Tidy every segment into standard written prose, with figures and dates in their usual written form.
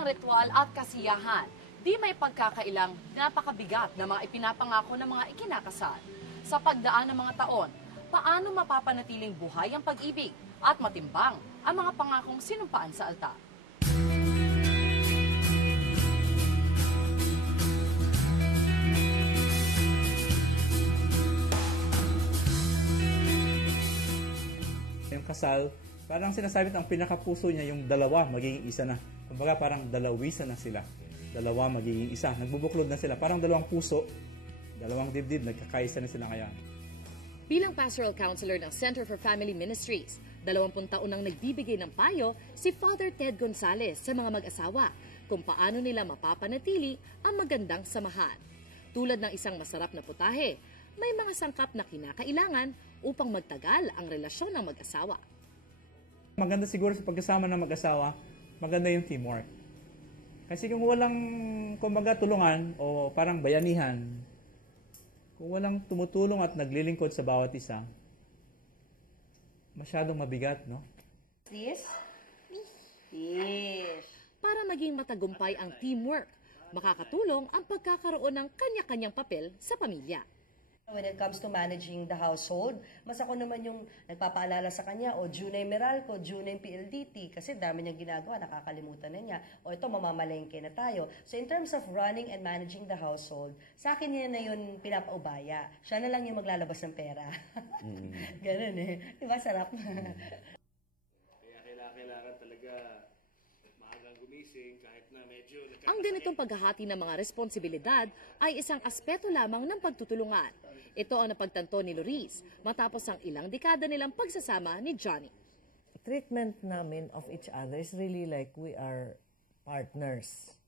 ng ritual at kasiyahan, di may pagkakailang napakabigat na mga ipinapangako ng mga ikinakasal. Sa pagdaan ng mga taon, paano mapapanatiling buhay ang pag-ibig at matimbang ang mga pangakong sinumpaan sa altar? Yung kasal, parang sinasabi ang pinakapuso niya, yung dalawa magiging isa na. Kumbaga parang dalawisa na sila. Dalawa magiging isa. Nagbubuklod na sila. Parang dalawang puso, dalawang dibdib, nagkakaisa na sila ngayon. Bilang pastoral counselor ng Center for Family Ministries, 20 taon nang nagbibigay ng payo si Father Ted Gonzales sa mga mag-asawa kung paano nila mapapanatili ang magandang samahan. Tulad ng isang masarap na putahe, may mga sangkap na kinakailangan upang magtagal ang relasyon ng mag-asawa. Maganda siguro sa pagkasama ng mag-asawa, maganda yung teamwork. Kasi kung walang, kumbaga, tulungan o parang bayanihan, kung walang tumutulong at naglilingkod sa bawat isa, masyadong mabigat, no? This? Yes. Para maging matagumpay ang teamwork, makakatulong ang pagkakaroon ng kanya-kanyang papel sa pamilya. When it comes to managing the household, mas ako naman yung nagpapaalala sa kanya, o Junay Meralco, Junay PLDT, kasi dami niyang ginagawa, nakakalimutan na niya. O ito, mamamalengke na tayo. So in terms of running and managing the household, sa akin niya na yun pinapaubaya. Siya na lang yung maglalabas ng pera. Ganun eh. Diba, sarap? Kaya kailangan talaga maagang gumising kahit na medyo... Ang ganitong paghahati ng mga responsibilidad ay isang aspeto lamang ng pagtutulungan. Ito ang napagtanto ni Loris matapos ang ilang dekada nilang pagsasama ni Johnny. Treatment namin of each other is really like we are partners.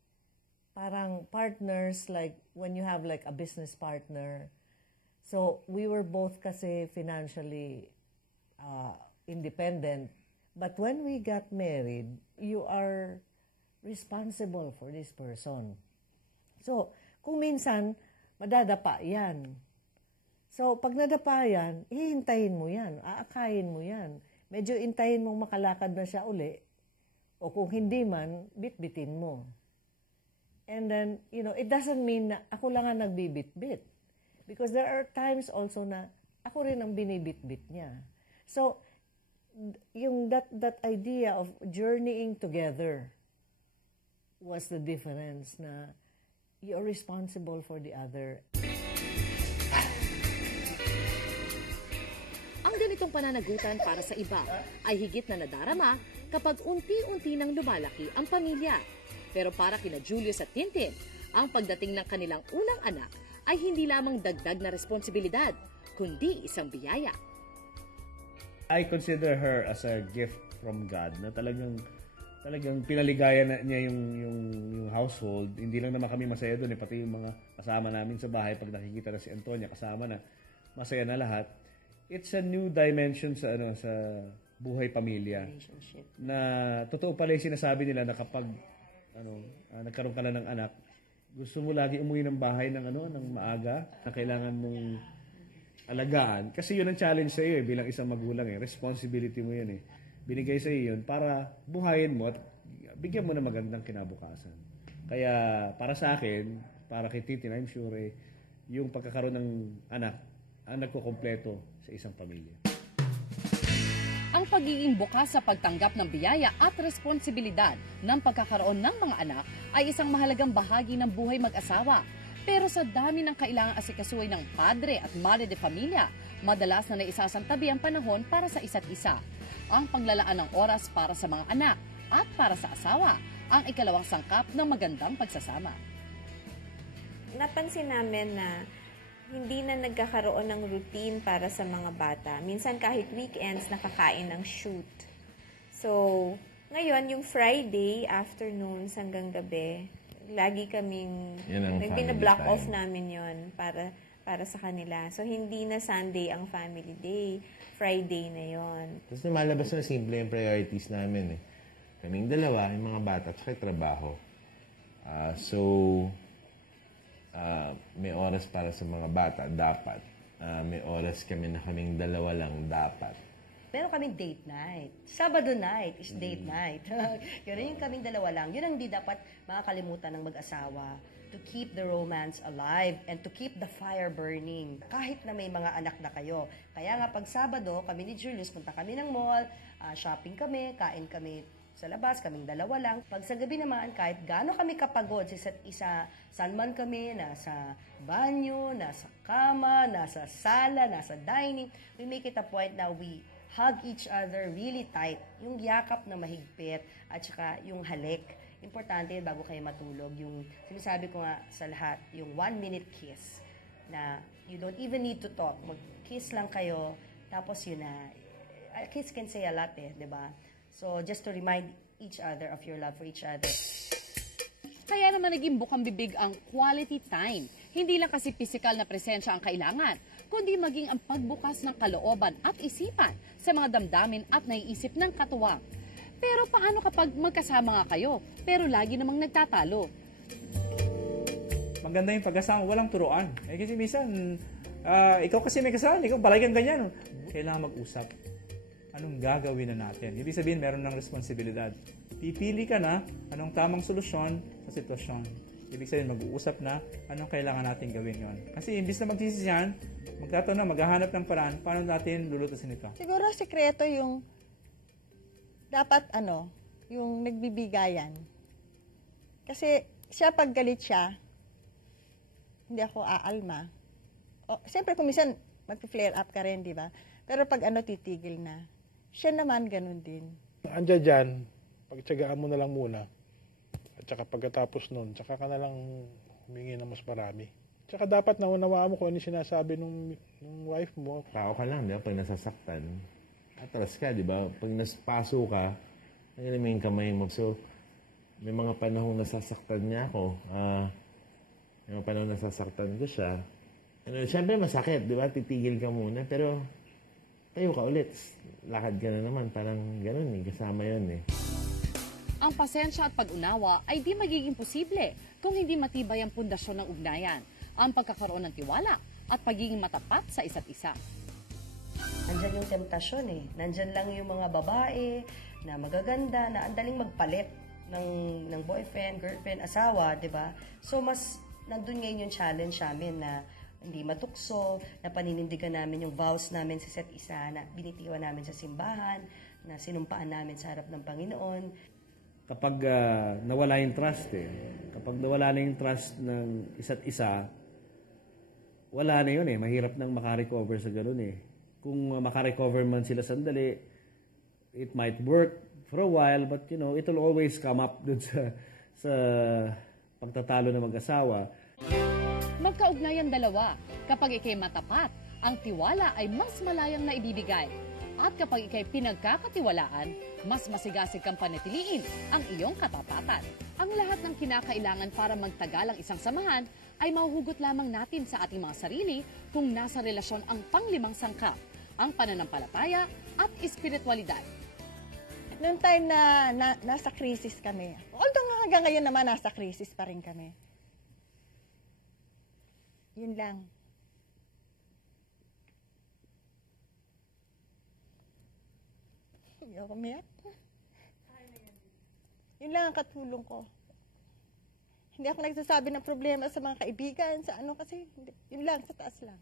Parang partners like when you have like a business partner. So we were both kasi financially independent. But when we got married, you are responsible for this person. So kung minsan, madadapa yan. So, pag nadapa yan, hihintayin mo yan, aakayin mo yan. Medyo intayin mong makalakad na siya uli, o kung hindi man, bitbitin mo. And then, you know, it doesn't mean na ako lang ang nagbibitbit. Because there are times also na ako rin ang binibitbit niya. So, yung that idea of journeying together was the difference na you're responsible for the other. Ang ganitong pananagutan para sa iba ay higit na nadarama kapag unti-unti nang lumalaki ang pamilya. Pero para kina Julius at Tintin, ang pagdating ng kanilang unang anak ay hindi lamang dagdag na responsibilidad, kundi isang biyaya. I consider her as a gift from God na talagang pinaligayan niya yung household. Hindi lang naman kami masaya doon, pati yung mga kasama namin sa bahay pag nakikita na si Antonia kasama na, masaya na lahat. It's a new dimension sa buhay pamilya. Na totoo pala yung sinasabi nila na kapag nagkaroon ka na ng anak, gusto mo lagi umuwi ng bahay ng maaga na kailangan mong alagaan. Kasi yun ang challenge sa iyo bilang isang magulang responsibility mo yun Binigay sa iyo yun para buhayin mo at bigyan mo na magandang kinabukasan. Kaya para sa akin, para kay Titin, I'm sure yung pagkakaroon ng anak ang nagkukumpleto sa isang pamilya. Ang pagiging bukas sa pagtanggap ng biyaya at responsibilidad ng pagkakaroon ng mga anak ay isang mahalagang bahagi ng buhay mag-asawa. Pero sa dami ng kailangang asikasuhin ng padre at madre de familia, madalas na naisasantabi ang panahon para sa isa't isa. Ang paglalaan ng oras para sa mga anak at para sa asawa, ang ikalawang sangkap ng magandang pagsasama. Napansin namin na hindi na nagkakaroon ng routine para sa mga bata. Minsan kahit weekends, nakakain ng shoot. So, ngayon, yung Friday, afternoons hanggang gabi, lagi kaming, bina-block off namin yon para sa kanila. So, hindi na Sunday ang family day. Friday na yon. Tapos lumalabas na simple yung priorities namin Kaming dalawa, yung mga bata, at saka trabaho. May oras para sa mga bata, dapat. May oras kami na kaming dalawa lang, dapat. Meron kaming date night. Sabado night is date night. Yun yung kaming dalawa lang. Yun ang hindi dapat makakalimutan ng mag-asawa, to keep the romance alive and to keep the fire burning. Kahit na may mga anak na kayo. Kaya nga pag Sabado, kami ni Julius, punta kami ng mall, shopping kami, kain kami sa labas, kaming dalawa lang. Pag sa gabi naman, kahit gaano kami kapagod sa isa't isa, saan man kami, nasa banyo, nasa kama, nasa sala, nasa dining, we make it a point na we hug each other really tight. Yung yakap na mahigpit at saka yung halik. Importante yun bago kayo matulog. Yung sinasabi ko nga sa lahat, yung 1-minute kiss na you don't even need to talk. Mag-kiss lang kayo, tapos yun na. A kiss can say a lot di ba? So, just to remind each other of your love for each other. Kaya naman naging bukang bibig ang quality time. Hindi lang kasi physical na presensya ang kailangan, kundi maging ang pagbukas ng kalooban at isipan sa mga damdamin at naiisip ng katuwang. Pero paano kapag magkasama nga kayo, pero lagi namang nagtatalo? Maganda yung pagkasama, walang turuan. Kasi minsan, ikaw kasi may kasalanan, ikaw palagi kang ganyan. Kailangan mag-usap. Anong gagawin na natin? Ibig sabihin, meron ng responsibilidad. Pipili ka na anong tamang solusyon sa sitwasyon. Ibig sabihin, mag-uusap na anong kailangan natin gawin yon. Kasi imbis na magsisisihan, magkataon na, maghahanap ng paraan, paano natin lulutasin ito? Siguro sikreto yung dapat yung nagbibigayan. Kasi siya pag galit siya, hindi ako aalma. Siyempre kung minsan mag-flare up ka rin, di ba? Pero pag titigil na. Siya naman ganun din. Andiyan dyan, pagtsagaan mo na lang muna. At saka pagkatapos nun, saka ka na lang humingi ng mas marami. Tsaka dapat naunawaan mo kung ano yung sinasabi nung wife mo. Tao ka lang, di ba? Pag nasasaktan, atras ka, di ba? Pag naspaso ka, nangyari mo yung kamay mo. So, may mga panahong nasasaktan niya ako. May mga panahong nasasaktan ko siya. Siyempre masakit, di ba? Titigil ka muna. Pero, tayo ka ulit. Lakad ka na naman. Parang ganun kasama yun Ang pasensya at pag-unawa ay di magiging posible kung hindi matibay ang pundasyon ng ugnayan, ang pagkakaroon ng tiwala at pagiging matapat sa isa't isa. Nandyan yung temptasyon Nandyan lang yung mga babae na magaganda, na andaling magpalit ng boyfriend, girlfriend, asawa, di ba? So, mas nandun ngayon yung challenge namin na hindi matukso, na paninindigan namin yung vows namin sa isa't isa, na binitiwan namin sa simbahan, na sinumpaan namin sa harap ng Panginoon. Kapag nawala yung trust kapag nawala na yung trust ng isa't isa, wala na yun mahirap nang makarecover sa ganun Kung makarecover man sila sandali, it might work for a while, but it will always come up dun sa pagtatalo ng mag-asawa. Magkaugnay ang dalawa. Kapag ikay matapat, ang tiwala ay mas malayang na ibibigay. At kapag ikay pinagkakatiwalaan, mas masigasig kang panatiliin ang iyong katapatan. Ang lahat ng kinakailangan para magtagal ang isang samahan ay mahuhugot lamang natin sa ating mga sarili kung nasa relasyon ang panglimang sangkap, ang pananampalataya at espiritualidad. Noong time na nasa crisis kami, although hanggang ngayon naman nasa crisis pa rin kami. Yun lang. Ayoko umiyak. Yun lang ang katulong ko. Hindi ako nagsasabi ng problema sa mga kaibigan, sa kasi yun lang, sa taas lang.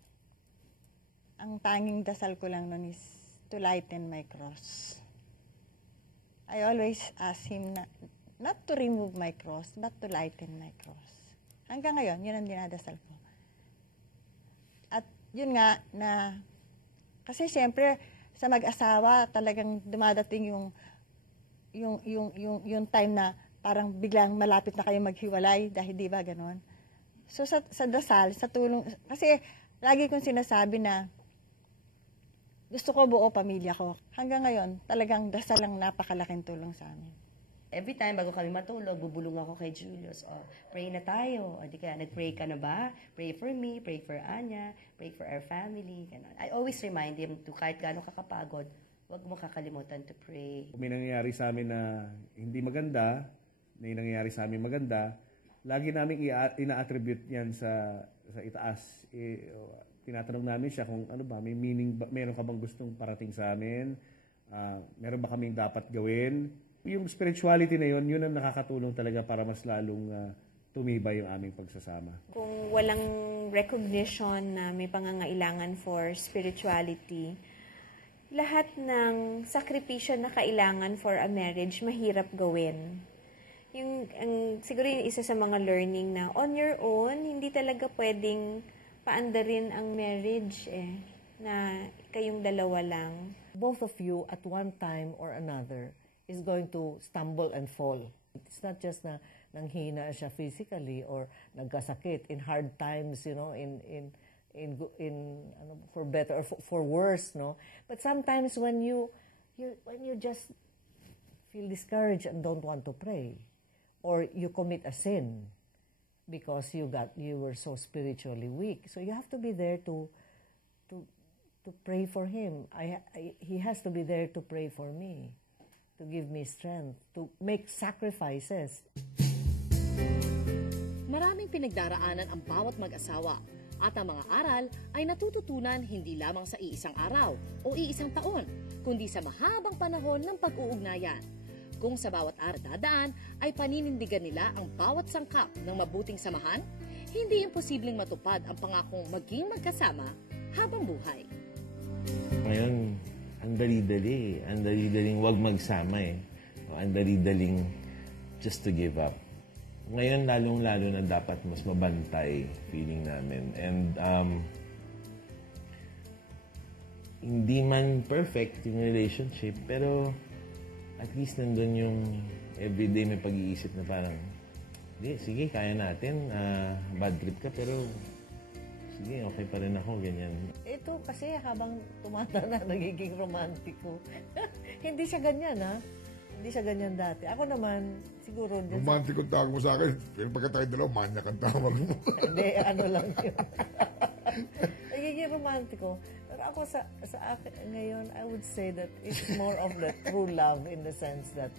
Ang tanging dasal ko lang nun is to lighten my cross. I always ask him not to remove my cross, but to lighten my cross. Hanggang ngayon, yun ang dinadasal ko. At yun nga, kasi siyempre, sa mag-asawa, talagang dumadating yung time na parang biglang malapit na kayo maghiwalay, dahil di ba ganon? So sa dasal, sa tulong, kasi lagi kong sinasabi na gusto ko buo pamilya ko. Hanggang ngayon, talagang dasal lang napakalaking tulong sa amin. Every time bago kami matulog, bubulong ako kay Julius. Pray na tayo. Di kaya, nag-pray ka na ba? Pray for me, pray for Anya, pray for our family. Ganon. I always remind him to kahit gaano kakapagod, huwag mo kakalimutan to pray. Kung may nangyayari sa amin na hindi maganda, may nangyayari sa amin maganda, lagi namin ina-attribute yan sa itaas. Tinatanong namin siya kung ano ba, may meaning ba, meron ka bang gustong parating sa amin? Meron ba kaming dapat gawin? Yung spirituality na yun ang nakakatulong talaga para mas lalong tumibay yung aming pagsasama. Kung walang recognition na may pangangailangan for spirituality, lahat ng sakripisyo na kailangan for a marriage, mahirap gawin. Siguro yung isa sa mga learning na on your own, hindi talaga pwedeng paandarin ang marriage na kayong dalawa lang. Both of you at one time or another is going to stumble and fall. It's not just na nanghina siya physically or nagkasakit in hard times, you know, in for better or for worse, no. But sometimes when you just feel discouraged and don't want to pray, or you commit a sin because you were so spiritually weak, so you have to be there to pray for him. He has to be there to pray for me, to give me strength, to make sacrifices. Maraming pinagdaraanan ang bawat mag-asawa at ang mga aral ay natututunan hindi lamang sa iisang araw o iisang taon, kundi sa mahabang panahon ng pag-uugnayan. Kung sa bawat araw dadaan ay paninindigan nila ang bawat sangkap ng mabuting samahan, hindi imposibleng matupad ang pangakong maging magkasama habang buhay. Ngayon, ang dali-dali. Ang dali-daling wag magsama Ang dali-daling just to give up. Ngayon, lalong-lalo na dapat mas mabantay feeling namin. And hindi man perfect yung relationship, pero at least nandun yung everyday may pag-iisip na parang, sige, kaya natin. Bad trip ka, pero sige, okay pa rin ako, ganyan. Ito kasi habang tumatanda, nagiging romantiko. Hindi siya ganyan, ha? Hindi siya ganyan dati. Ako naman, siguro... Romantiko tawag mo sa akin, pero pagka tayo dalaw, manyak ang tawag mo. Hindi, ano lang yun. Nagiging romantiko. Pero ako sa akin ngayon, I would say that it's more of the true love in the sense that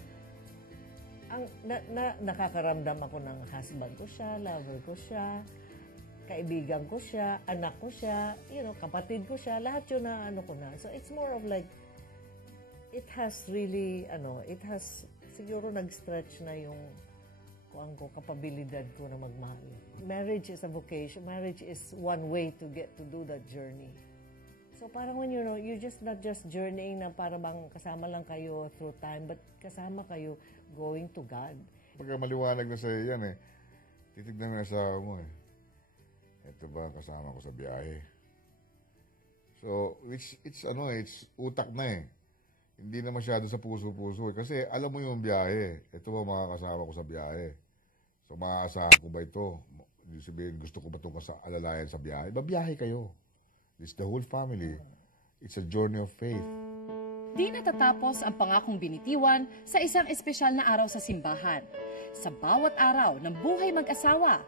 nakakaramdam ako ng husband ko siya, lover ko siya, kaibigan ko siya, anak ko siya, kapatid ko siya, lahat yun na ko na. So it's more of like, it has really, it has siguro nag-stretch na yung kapabilidad ko na magmahal. Marriage is a vocation. Marriage is one way to get to do that journey. So parang when you're just not just journeying na para bang kasama lang kayo through time, but kasama kayo going to God. Pagka maliwanag na sa'yo yan titignan mo na asawa mo Ito ba kasama ko sa biyahe? So, it's utak na Hindi na masyado sa puso-puso Kasi alam mo yung biyahe. Ito ba makakasama ko sa biyahe? So, maaasahan ko ba ito? Sabihin, gusto ko ba itong alalayan sa biyahe? Babiyahe kayo. It's the whole family. It's a journey of faith. Di natatapos ang pangakong binitiwan sa isang espesyal na araw sa simbahan. Sa bawat araw ng buhay mag-asawa,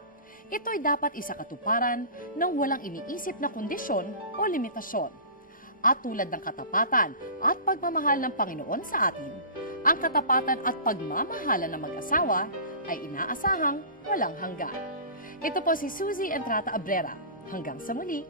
ito'y dapat isakatuparan ng walang iniisip na kondisyon o limitasyon. At tulad ng katapatan at pagmamahal ng Panginoon sa atin, ang katapatan at pagmamahalan ng mag-asawa ay inaasahang walang hanggan. Ito po si Suzy Entrata Abrera. Hanggang sa muli.